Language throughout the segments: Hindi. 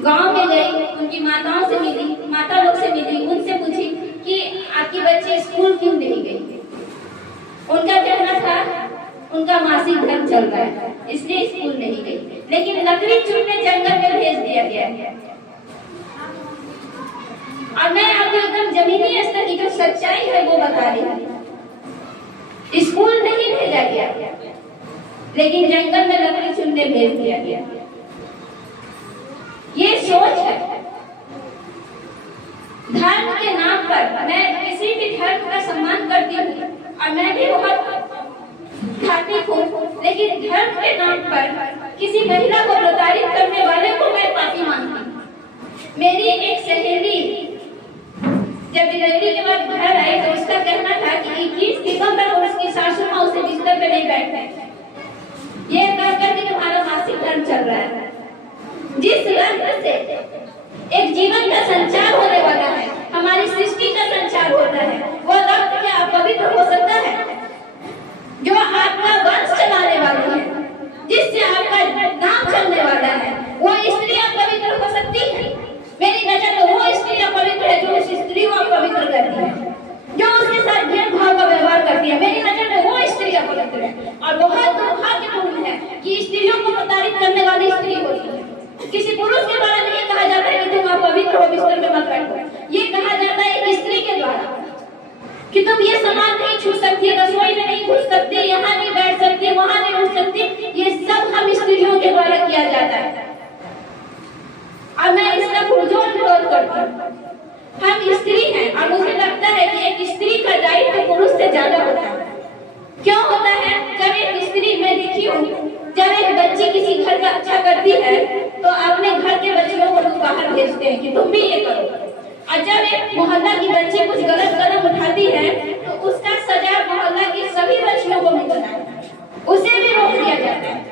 गांव में गई, उनकी माताओं से मिली, माता लोग से मिली, उनसे पूछी कि आपकी बच्ची स्कूल क्यों नहीं गई। उनका कहना था उनका मासिक धर्म चल रहा है इसलिए स्कूल नहीं गई। लेकिन लकड़ी चुनने जंगल में भेज दिया गया है। और मैं आपको एकदम जमीनी स्तर की जो सच्चाई है वो बता रही हूँ। स्कूल नहीं भेजा गया लेकिन जंगल में लकड़ी चुनने भेज दिया गया। ये सोच है। धर्म के नाम पर मैं किसी भी धर्म का सम्मान करती हूँ और मैं भी बहुत धार्मिक हूँ, लेकिन धर्म के नाम पर किसी महिला को प्रताड़ित करने वाले को मैं पापी मानती हूँ। मेरी एक सहेली जब डिलीवरी के बाद घर आई तो उसका कहना था कि 21 दिसंबर को उसकी सासू माँ उसे बिस्तर पे नहीं बैठने, ये कहकर कि तुम्हारा मासिक धर्म चल रहा है। जिस रंग से एक जीवन का संचार होने वाला है, हमारी सृष्टि का संचार होता है, वो रक्त क्या अपवित्र हो सकता है? जो आपका वंश चलाने वाली है, जिससे आपका नाम चलने वाला है, वो स्त्री अपवित्र हो सकती है? मेरी नजर में वो स्त्री अपवित्र है जो उस स्त्री को अपवित्र करती है, जो उसके साथ भेदभाव का व्यवहार करती है। मेरी नजर में वो स्त्री अपवित्र है। और बहुत दुर्भाग्यपूर्ण है कि स्त्रियों को प्रताड़ित करने वाली स्त्री होती है। किसी पुरुष के द्वारा नहीं कहा जाता है कि तुम अपवित्र हो, बिस्तर में मत बैठो। ये कहा जाता है एक स्त्री के द्वारा कि तुम ये सामान नहीं छू सकती, रसोई में नहीं घुस सकती, यहाँ नहीं बैठ सकती, वहाँ नहीं घुस सकती। ये सब हम स्त्रियों के द्वारा किया जाता है और मैं इसका पुरजोर विरोध करती हूँ। हम स्त्री हैं और मुझे लगता है कि एक स्त्री का दायित्व पुरुष से ज्यादा होता है। क्यों होता है? जब एक स्त्री, मैं देखी हूँ, जब एक बच्ची किसी घर का अच्छा करती है तो अपने घर के बच्चियों को लोग बाहर भेजते हैं कि तुम भी ये करो। और जब एक मोहल्ला की बच्ची कुछ गलत कदम उठाती है तो उसका सजा मोहल्ला की सभी बच्चियों को मिलता है, उसे भी रोक दिया जाता है।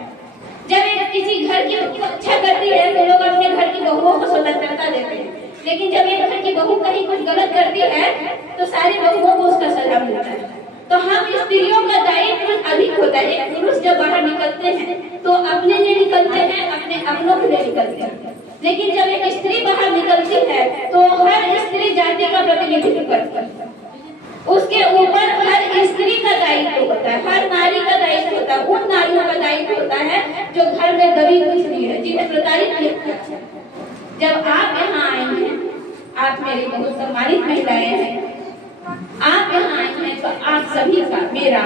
जब एक किसी घर की अच्छा करती है तो लोग अपने घर की बहुओं को स्वतंत्रता देते हैं, लेकिन जब एक घर की बहू कहीं कुछ गलत करती है तो सारी बहुओं को उसका सजा मिलता है। तो हम स्त्रियों का दायित्व अधिक होता है। एक पुरुष जब बाहर निकलते हैं तो अपने लिए निकलते हैं, अपने अपनों के लिए निकलते हैं, लेकिन जब एक स्त्री बाहर निकलती है तो हर स्त्री जाति का प्रतिनिधित्व करती है। उसके ऊपर हर स्त्री का दायित्व होता है, हर नारी का दायित्व होता है, उन नारियों का दायित्व होता है जो घर में दबी कुछ नहीं है, जिन्हें प्रताड़ित किया। जब आप यहाँ आए हैं, आप मेरी बहुत सम्मानित महिलाएं हैं, आप यहाँ आए हैं तो आप सभी का, मेरा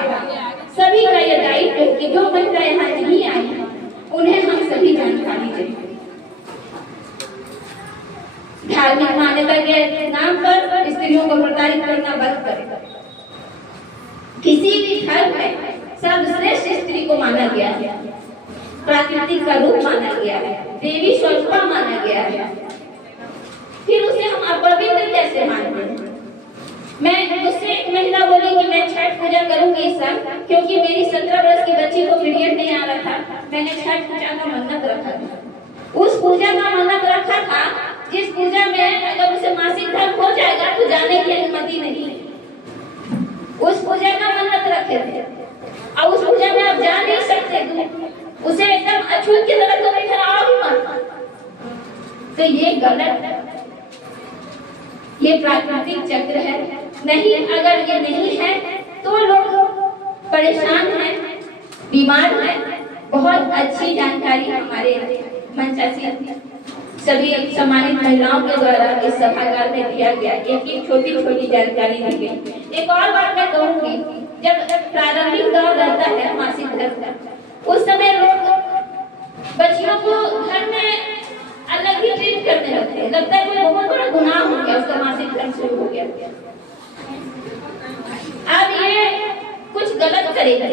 सभी का यह दायित्व है कि जो महिला यहाँ नहीं आई है उन्हें हम सभी जानकारी दें। धार्मिक मान्यता के नाम पर स्त्रियों को प्रताड़ित करना बंद करें। किसी भी धर्म में सर्वश्रेष्ठ स्त्री को माना गया है, प्राकृतिक का रूप माना गया है, देवी स्वरूपा माना गया है, फिर उसे हम अपवित्र कैसे मानते हैं? मैं मुझसे एक महिला बोली कि मैं छठ पूजा करूंगी इस साल, क्योंकि मेरी 17 वर्ष की बच्ची को पीरियड नहीं आ रहा था। मैंने छठ पूजा का मन्नत रखा था, उस पूजा का मन्नत रखा था जिस पूजा में अगर उसे मासिक धर्म हो जाएगा तो जाने की अनुमति नहीं है। उस पूजा का मन्नत रखे थे और उस पूजा में आप जा नहीं सकते, उसे एकदम अछूत की तरह तो नहीं आओ भी मत। तो ये गलत है, ये प्राकृतिक चक्र है। नहीं, अगर ये नहीं है तो लोग परेशान हैं, बीमार हैं। बहुत अच्छी जानकारी हमारे मंचासी सभी सम्मानित महिलाओं के द्वारा इस सभागार में दिया गया। एक छोटी छोटी जानकारी दी गई। एक और बात मैं कहूँगी, जब प्रारंभिक दौर रहता है मासिक धर्म का, उस समय लोग बच्चियों को घर में अलग ही ट्रीट करने लगते हैं। लगता है कोई बहुत बड़ा गुनाह हो गया, उसका मासिक धर्म शुरू हो गया। अब ये कुछ गलत करेगा